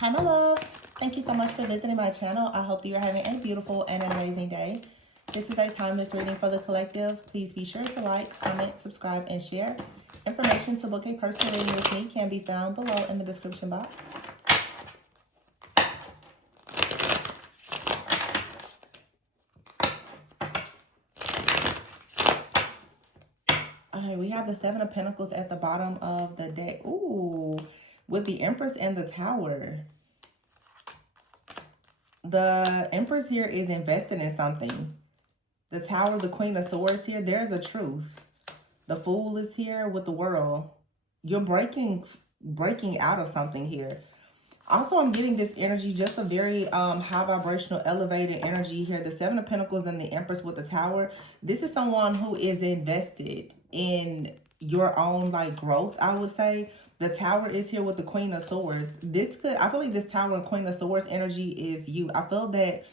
Hi, my love. Thank you so much for visiting my channel. I hope that you're having a beautiful and an amazing day. This is a timeless reading for the collective. Please be sure to like, comment, subscribe, and share. Information to book a personal reading with me can be found below in the description box. Okay, we have the Seven of Pentacles at the bottom of the deck. Ooh, with the Empress and the Tower. The Empress here is invested in something. The Tower, the Queen of Swords here, there's a truth. The Fool is here with the World. You're breaking out of something here. Also, I'm getting this energy, just a very high vibrational, elevated energy here. The Seven of Pentacles and the Empress with the Tower. This is someone who is invested in your own growth, I would say. The Tower is here with the Queen of Swords. I feel like this Tower and Queen of Swords energy is you. I feel that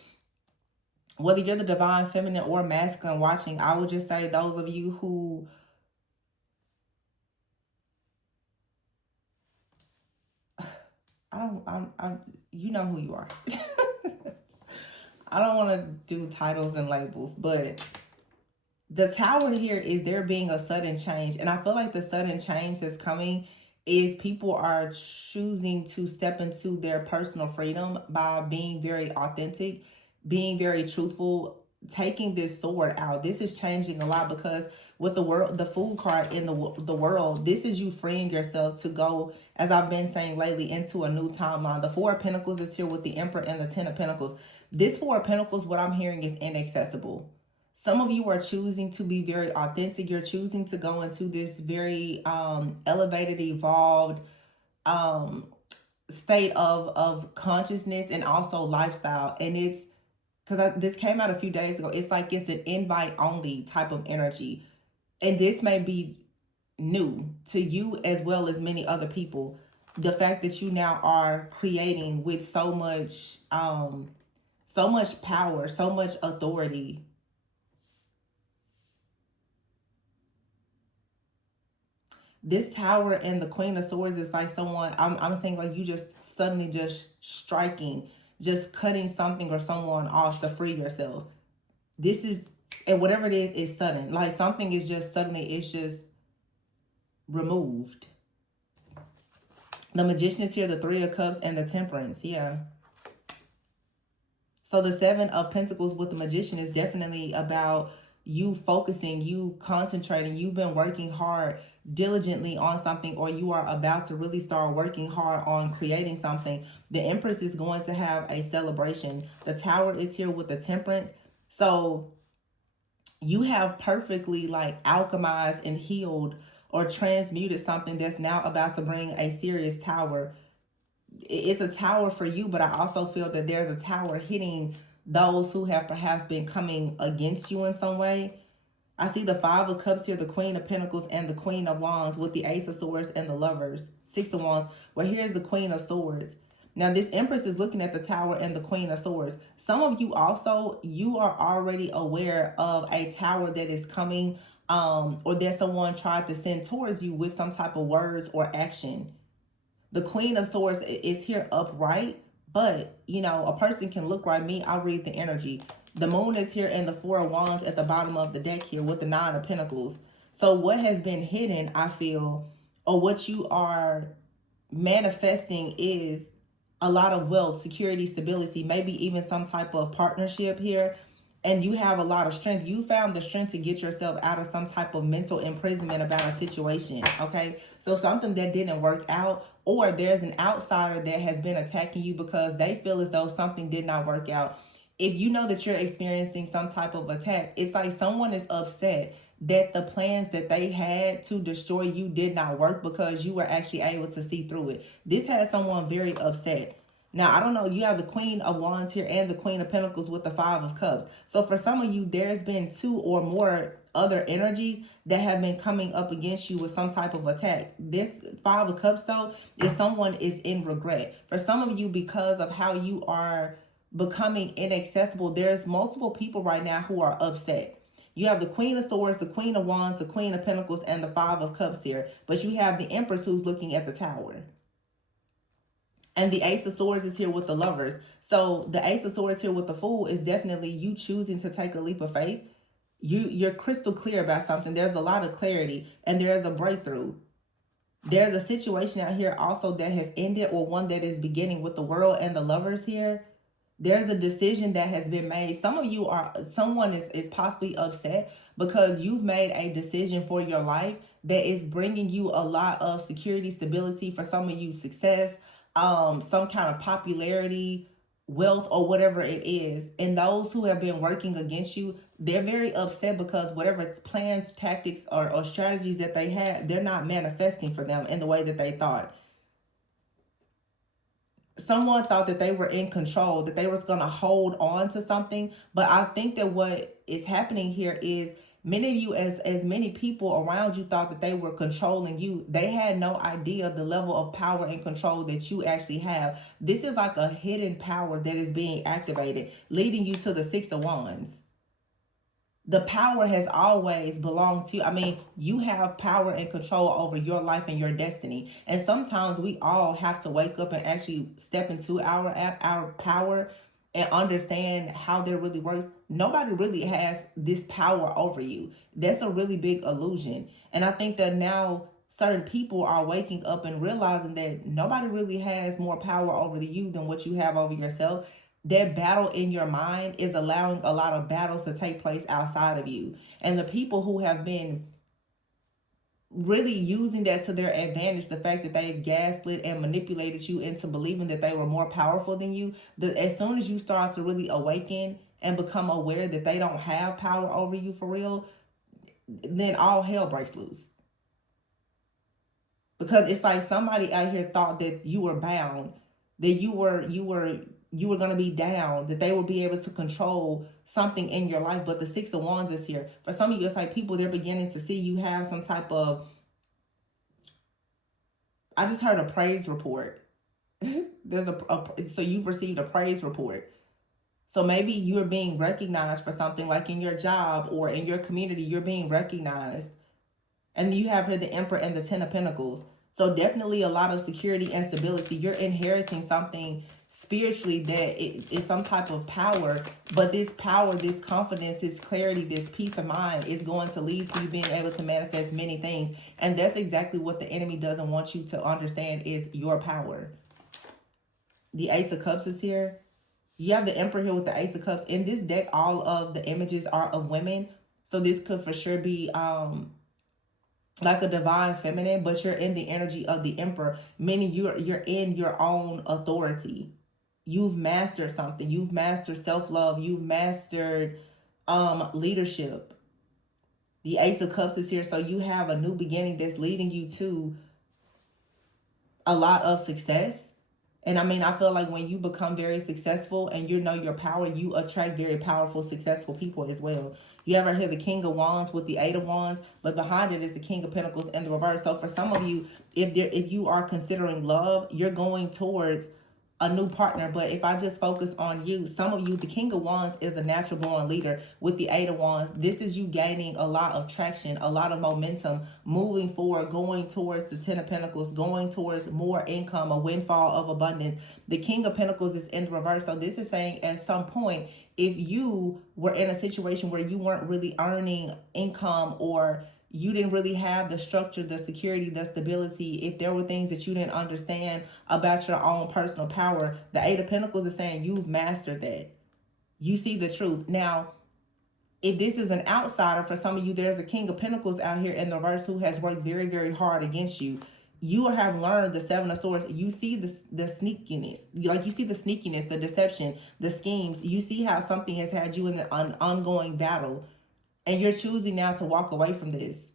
whether you're the divine feminine or masculine watching, I would just say those of you who you know who you are. I don't want to do titles and labels, but the Tower here is there being a sudden change. And I feel like the sudden change that's coming is people are choosing to step into their personal freedom by being very authentic, being very truthful, taking this sword out. This is changing a lot because with the Fool card in the world, this is you freeing yourself to go, as I've been saying lately, into a new timeline. The Four of Pentacles is here with the Emperor and the Ten of Pentacles. This Four of Pentacles, what I'm hearing, is inaccessible. Some of you are choosing to be very authentic. You're choosing to go into this very elevated, evolved state of consciousness and also lifestyle. And it's because this came out a few days ago. It's like it's an invite only type of energy. And this may be new to you as well as many other people. The fact that you now are creating with so much power, so much authority. This Tower and the Queen of Swords is like someone, I'm thinking like you just suddenly just striking, just cutting something or someone off to free yourself. This is, and whatever it is sudden. Like something is just suddenly, it's just removed. The Magician is here, the Three of Cups and the Temperance, yeah. So the Seven of Pentacles with the Magician is definitely about you focusing, you concentrating. You've been working hard diligently on something, or you are about to really start working hard on creating something. The Empress is going to have a celebration. The Tower is here with the Temperance. So you have perfectly alchemized and healed or transmuted something that's now about to bring a serious tower. It's a tower for you, but I also feel that there's a tower hitting those who have perhaps been coming against you in some way. I see the Five of Cups here, the Queen of Pentacles and the Queen of Wands with the Ace of Swords and the Lovers. Six of Wands. Well, here's the Queen of Swords. Now, this Empress is looking at the Tower and the Queen of Swords. Some of you also, you are already aware of a tower that is coming, or that someone tried to send towards you with some type of words or action. The Queen of Swords is here upright, but, a person can look right. Me, I'll read the energy. The Moon is here and the Four of Wands at the bottom of the deck here with the Nine of Pentacles. So what has been hidden, I feel, or what you are manifesting is a lot of wealth, security, stability, maybe even some type of partnership here. And you have a lot of strength. You found the strength to get yourself out of some type of mental imprisonment about a situation, okay? So something that didn't work out, or there's an outsider that has been attacking you because they feel as though something did not work out. If you know that you're experiencing some type of attack, it's like someone is upset that the plans that they had to destroy you did not work because you were actually able to see through it. This has someone very upset. Now, I don't know, you have the Queen of Wands here and the Queen of Pentacles with the Five of Cups. So for some of you, there's been two or more other energies that have been coming up against you with some type of attack. This Five of Cups, though, is someone is in regret. For some of you, because of how you are becoming inaccessible, there's multiple people right now who are upset. You have the Queen of Swords, the Queen of Wands, the Queen of Pentacles, and the Five of Cups here. But you have the Empress who's looking at the Tower. And the Ace of Swords is here with the Lovers. So the Ace of Swords here with the Fool is definitely you choosing to take a leap of faith. You're crystal clear about something. There's a lot of clarity and there's a breakthrough. There's a situation out here also that has ended or one that is beginning with the World and the Lovers here. There's a decision that has been made. Someone is possibly upset because you've made a decision for your life that is bringing you a lot of security, stability, for some of you success, some kind of popularity, wealth, or whatever it is. And those who have been working against you, they're very upset because whatever plans, tactics, or strategies that they had, they're not manifesting for them in the way that they thought. Someone thought that they were in control, that they was going to hold on to something. But I think that what is happening here is many of you, as many people around you thought that they were controlling you. They had no idea the level of power and control that you actually have. This is like a hidden power that is being activated, leading you to the Six of Wands. The power has always belonged to you. I mean, you have power and control over your life and your destiny. And sometimes we all have to wake up and actually step into our power and understand how that really works. Nobody really has this power over you. That's a really big illusion. And I think that now certain people are waking up and realizing that nobody really has more power over you than what you have over yourself. That battle in your mind is allowing a lot of battles to take place outside of you. And the people who have been really using that to their advantage, the fact that they gaslit and manipulated you into believing that they were more powerful than you, as soon as you start to really awaken and become aware that they don't have power over you for real, then all hell breaks loose. Because it's like somebody out here thought that you were bound, that you were going to be down, that they will be able to control something in your life. But the Six of Wands is here. For some of you, it's like people, they're beginning to see you have some type of, I just heard a praise report. There's so you've received a praise report. So maybe you're being recognized for something, like in your job or in your community, you're being recognized. And you have here the Emperor and the Ten of Pentacles. So definitely a lot of security and stability. You're inheriting something spiritually that is some type of power. But this power, this confidence, this clarity, this peace of mind is going to lead to you being able to manifest many things. And that's exactly what the enemy doesn't want you to understand, is your power. The Ace of Cups is here. You have the Emperor here with the Ace of Cups. In this deck, all of the images are of women. So this could for sure be like a divine feminine, but you're in the energy of the Emperor, meaning you're in your own authority. You've mastered something. You've mastered self-love. You've mastered leadership. The Ace of Cups is here, so you have a new beginning that's leading you to a lot of success. And I mean, I feel like when you become very successful and you know your power, you attract very powerful, successful people as well. You ever hear the King of Wands with the Eight of Wands, but behind it is the King of Pentacles in the reverse. So for some of you, if you are considering love, you're going towards a new partner. But if I just focus on you, some of you, the King of Wands is a natural born leader with the Eight of Wands. This is you gaining a lot of traction, a lot of momentum, moving forward, going towards the Ten of Pentacles, going towards more income, a windfall of abundance. The King of Pentacles is in the reverse. So this is saying at some point, if you were in a situation where you weren't really earning income, or you didn't really have the structure, the security, the stability, if there were things that you didn't understand about your own personal power, the Eight of Pentacles is saying you've mastered that. You see the truth. Now, if this is an outsider, for some of you, there's a King of Pentacles out here in the reverse who has worked very, very hard against you. You have learned the Seven of Swords. You see the sneakiness. Like, you see the sneakiness, the deception, the schemes. You see how something has had you in an ongoing battle. And you're choosing now to walk away from this.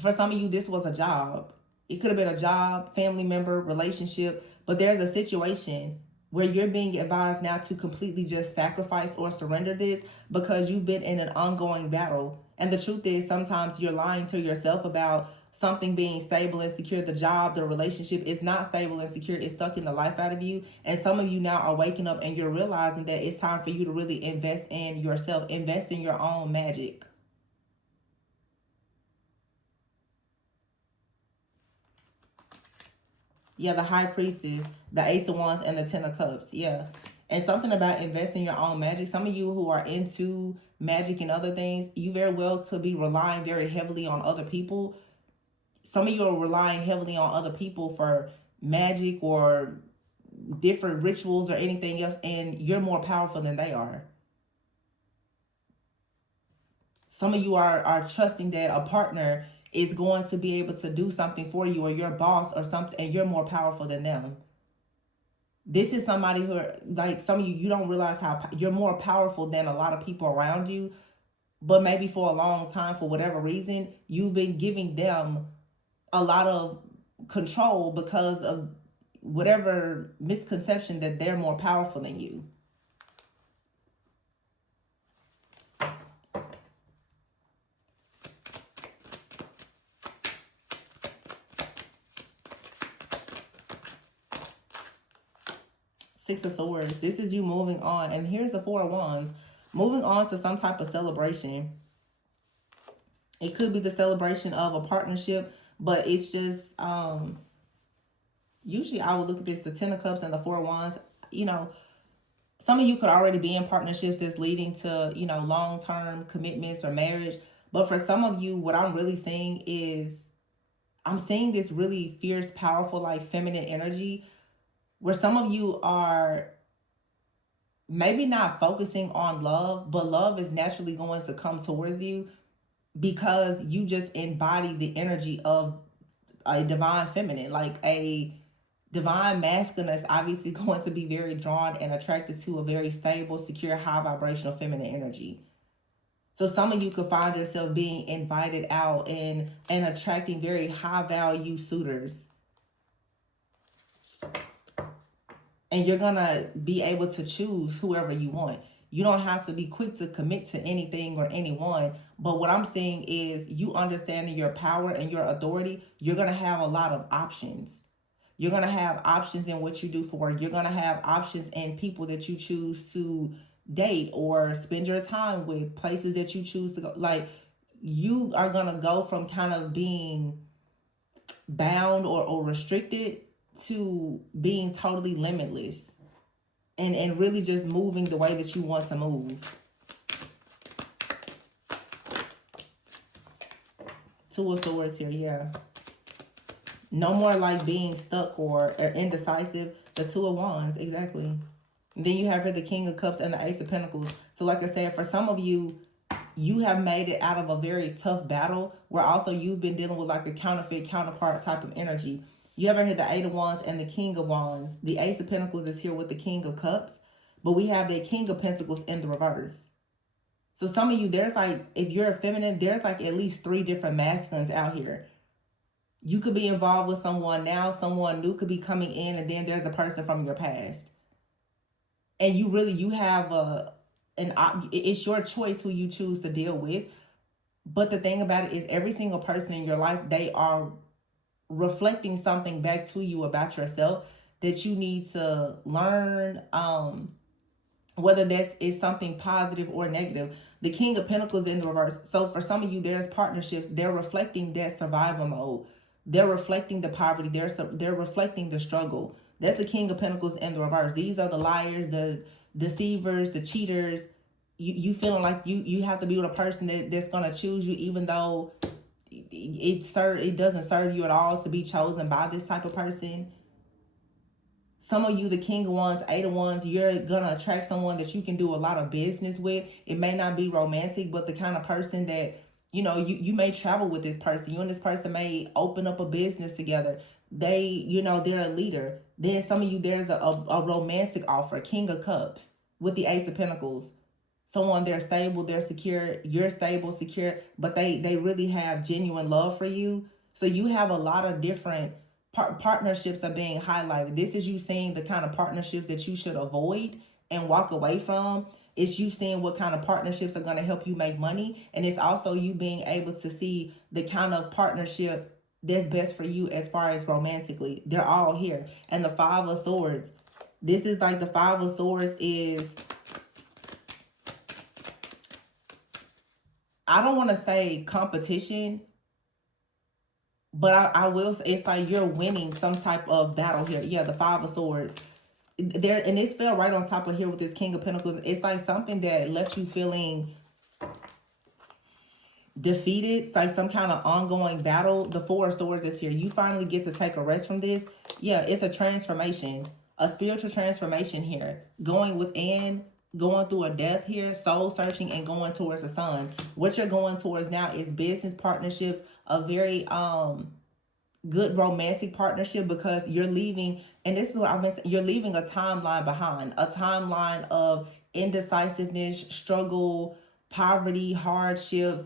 For some of you, this was a job. It could have been a job, family member, relationship. But there's a situation where you're being advised now to completely just sacrifice or surrender this because you've been in an ongoing battle. And the truth is, sometimes you're lying to yourself about something being stable and secure. The job, the relationship is not stable and secure. It's sucking the life out of you. And some of you now are waking up and you're realizing that it's time for you to really invest in yourself, invest in your own magic. Yeah, the High Priestess, the Ace of Wands, and the Ten of Cups. Yeah. And something about investing your own magic. Some of you who are into magic and other things, you very well could be relying very heavily on other people. Some of you are relying heavily on other people for magic or different rituals or anything else, and you're more powerful than they are. Some of you are trusting that a partner is going to be able to do something for you, or your boss or something, and you're more powerful than them. This is somebody who, like some of you, you don't realize how you're more powerful than a lot of people around you, but maybe for a long time, for whatever reason, you've been giving them a lot of control because of whatever misconception that they're more powerful than you. Six of Swords. This is you moving on. And here's the Four of Wands. Moving on to some type of celebration. It could be the celebration of a partnership, but it's just, usually I would look at this, the Ten of Cups and the Four of Wands. You know, some of you could already be in partnerships that's leading to, long-term commitments or marriage. But for some of you, what I'm really seeing is, I'm seeing this really fierce, powerful, like feminine energy, where some of you are maybe not focusing on love, but love is naturally going to come towards you because you just embody the energy of a divine feminine. Like a divine masculine is obviously going to be very drawn and attracted to a very stable, secure, high vibrational feminine energy. So some of you could find yourself being invited out and attracting very high value suitors. And you're going to be able to choose whoever you want. You don't have to be quick to commit to anything or anyone. But what I'm saying is, you understanding your power and your authority, you're going to have a lot of options. You're going to have options in what you do for work. You're going to have options in people that you choose to date or spend your time with, places that you choose to go. Like, you are going to go from kind of being bound or restricted to being totally limitless and really just moving the way that you want to move. Two of Swords here, yeah. No more like being stuck or indecisive. The Two of Wands, exactly. And then you have here the King of Cups and the Ace of Pentacles. So like I said, for some of you, you have made it out of a very tough battle, where also you've been dealing with like a counterfeit, counterpart type of energy. You ever heard the Eight of Wands and the King of Wands? The Ace of Pentacles is here with the King of Cups, but we have the King of Pentacles in the reverse. So some of you, there's like, if you're a feminine, there's like at least 3 different masculines out here. You could be involved with someone now, someone new could be coming in, and then there's a person from your past. And you have it's your choice who you choose to deal with. But the thing about it is, every single person in your life, they are reflecting something back to you about yourself that you need to learn, whether that is something positive or negative. The King of Pentacles in the reverse. So for some of you, there's partnerships. They're reflecting that survival mode. They're reflecting the poverty. They're reflecting the struggle. That's the King of Pentacles in the reverse. These are the liars, the deceivers, the cheaters. You feeling like you have to be with a person that's gonna choose you, even though it doesn't serve you at all to be chosen by this type of person. Some of you, the King of Wands, Eight of Wands, you're gonna attract someone that you can do a lot of business with. It may not be romantic, but the kind of person that, you may travel with this person. You and this person may open up a business together. They're a leader. Then some of you, there's a romantic offer, King of Cups with the Ace of Pentacles. Someone, they're stable, they're secure, you're stable, secure, but they really have genuine love for you. So you have a lot of different partnerships are being highlighted. This is you seeing the kind of partnerships that you should avoid and walk away from. It's you seeing what kind of partnerships are going to help you make money. And it's also you being able to see the kind of partnership that's best for you as far as romantically. They're all here. And the Five of Swords. This is like the Five of Swords is, I don't want to say competition, But I will say, it's like you're winning some type of battle here. Yeah, the Five of Swords. There, and this fell right on top of here with this King of Pentacles. It's like something that left you feeling defeated. It's like some kind of ongoing battle. The Four of Swords is here. You finally get to take a rest from this. Yeah, it's a transformation, a spiritual transformation here. Going within, going through a death here, soul searching, and going towards the sun. What you're going towards now is business partnerships, a very good romantic partnership, because you're leaving, and this is what I've been saying, you're leaving a timeline behind, a timeline of indecisiveness, struggle, poverty, hardships,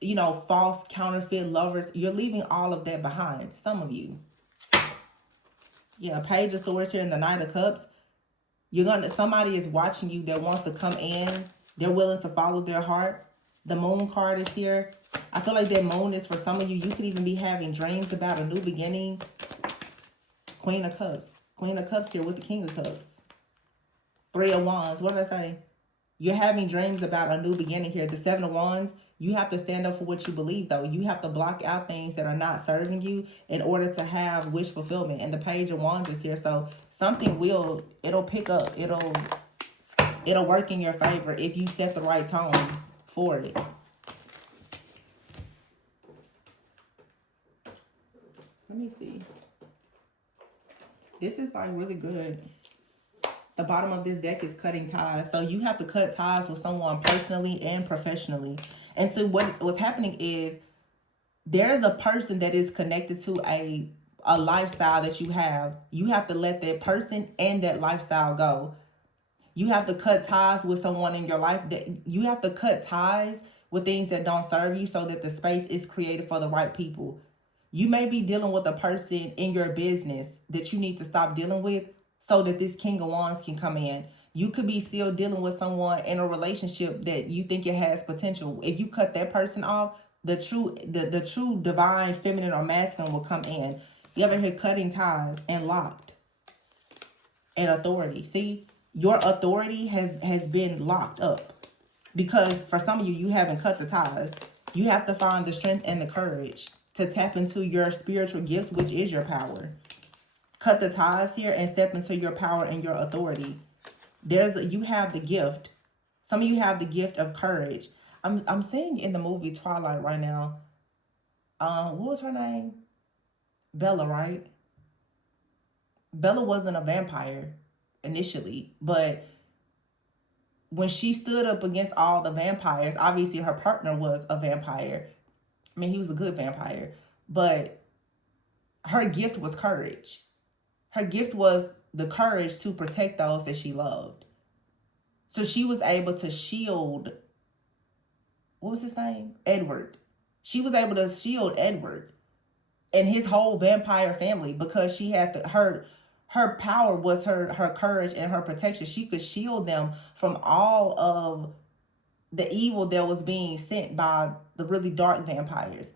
you know, false counterfeit lovers. You're leaving all of that behind, some of you. Yeah, Page of Swords here in the Knight of Cups. Somebody is watching you that wants to come in. They're willing to follow their heart. The Moon card is here. I feel like that moon is for some of you. You could even be having dreams about a new beginning. Queen of Cups. Queen of Cups here with the King of Cups. Three of Wands. What did I say? You're having dreams about a new beginning here. The Seven of Wands. You have to stand up for what you believe, though. You have to block out things that are not serving you in order to have wish fulfillment. And the Page of Wands is here. So something it'll pick up. It'll work in your favor if you set the right tone for it. Let me see. This is like really good. The bottom of this deck is cutting ties. So you have to cut ties with someone personally and professionally. And so what's happening is there's a person that is connected to a lifestyle that you have. You have to let that person and that lifestyle go. You have to cut ties with someone in your life. You have to cut ties with things that don't serve you so that the space is created for the right people. You may be dealing with a person in your business that you need to stop dealing with so that this King of Wands can come in. You could be still dealing with someone in a relationship that you think it has potential. If you cut that person off, the true divine feminine or masculine will come in. You ever hear cutting ties and locked and authority? See, your authority has been locked up because for some of you, you haven't cut the ties. You have to find the strength and the courage to tap into your spiritual gifts, which is your power. Cut the ties here and step into your power and your authority. You have the gift. Some of you have the gift of courage. I'm seeing in the movie Twilight right now. What was her name? Bella, right? Bella wasn't a vampire initially, but when she stood up against all the vampires, obviously her partner was a vampire. I mean, he was a good vampire, but her gift was courage. Her gift was the courage to protect those that she loved. So she was able to shield, what was his name? Edward. She was able to shield Edward and his whole vampire family because she had her power was her courage and her protection. She could shield them from all of the evil that was being sent by the really dark vampires.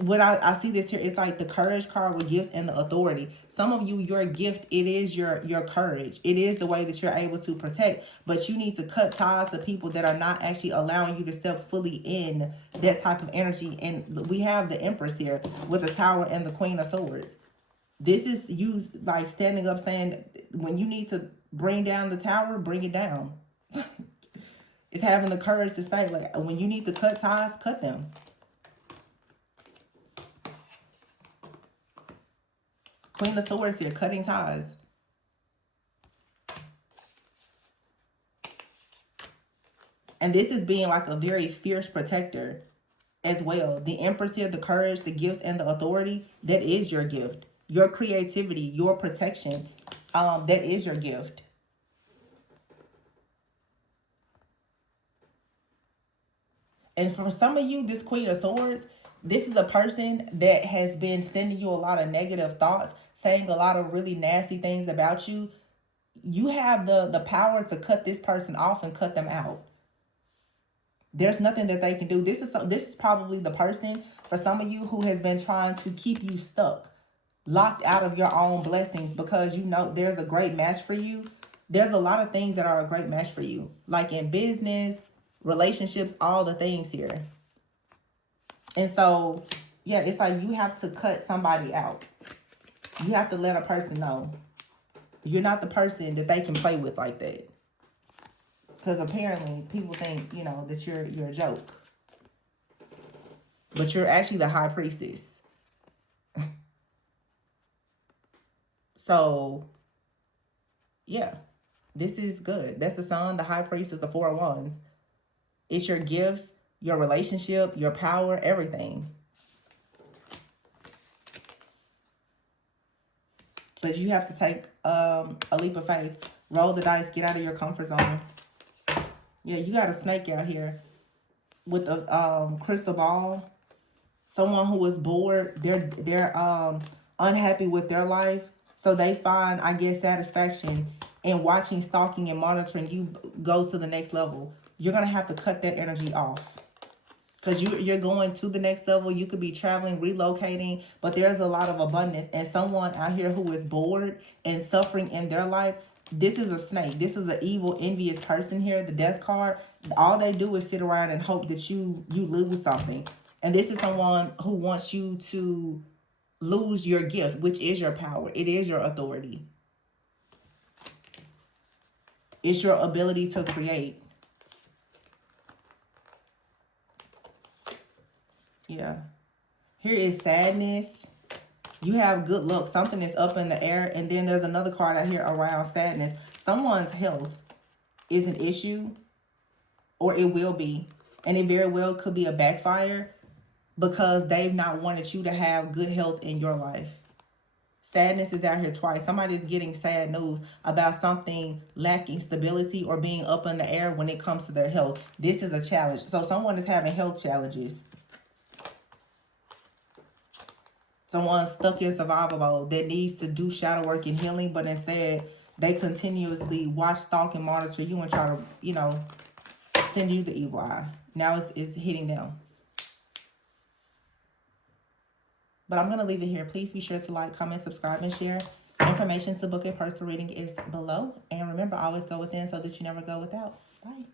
When I see this here, it's like the courage card with gifts and the authority. Some of you, your gift, it is your courage. It is the way that you're able to protect. But you need to cut ties to people that are not actually allowing you to step fully in that type of energy. And we have the Empress here with the Tower and the Queen of Swords. This is you like standing up saying, when you need to bring down the tower, bring it down. It's having the courage to say, like, when you need to cut ties, cut them. Queen of Swords here, cutting ties. And this is being like a very fierce protector as well. The Empress here, the courage, the gifts, and the authority, that is your gift. Your creativity, your protection, that is your gift. And for some of you, this Queen of Swords, this is a person that has been sending you a lot of negative thoughts, saying a lot of really nasty things about you. You have the power to cut this person off and cut them out. There's nothing that they can do. This is probably the person for some of you who has been trying to keep you stuck, locked out of your own blessings, because you know there's a great match for you. There's a lot of things that are a great match for you, like in business, relationships, all the things here. And so Yeah, it's like you have to cut somebody out. You have to let a person know you're not the person that they can play with like that. Because apparently people think, you know, that you're a joke. But you're actually the high priestess. So, yeah, this is good. That's the sun. The high priest is the 4 of Wands. It's your gifts, your relationship, your power, everything. But you have to take a leap of faith. Roll the dice. Get out of your comfort zone. Yeah, you got a snake out here with a crystal ball. Someone who is bored. They're unhappy with their life. So they find, I guess, satisfaction in watching, stalking, and monitoring you go to the next level. You're going to have to cut that energy off. Because you're going to the next level. You could be traveling, relocating, but there's a lot of abundance. And someone out here who is bored and suffering in their life, this is a snake. This is an evil, envious person here, the death card. All they do is sit around and hope that you lose something. And this is someone who wants you to lose your gift, which is your power. It is your authority. It's your ability to create. Yeah. Here is sadness. You have good luck. Something is up in the air. And then there's another card out here around sadness. Someone's health is an issue, or it will be. And it very well could be a backfire because they've not wanted you to have good health in your life. Sadness is out here twice. Somebody's getting sad news about something lacking stability or being up in the air when it comes to their health. This is a challenge. So someone is having health challenges. Someone stuck in survival mode that needs to do shadow work and healing, but instead they continuously watch, stalk, and monitor you and try to, you know, send you the evil eye. Now it's hitting them. But I'm going to leave it here. Please be sure to like, comment, subscribe, and share. Information to book a personal reading is below. And remember, always go within so that you never go without. Bye.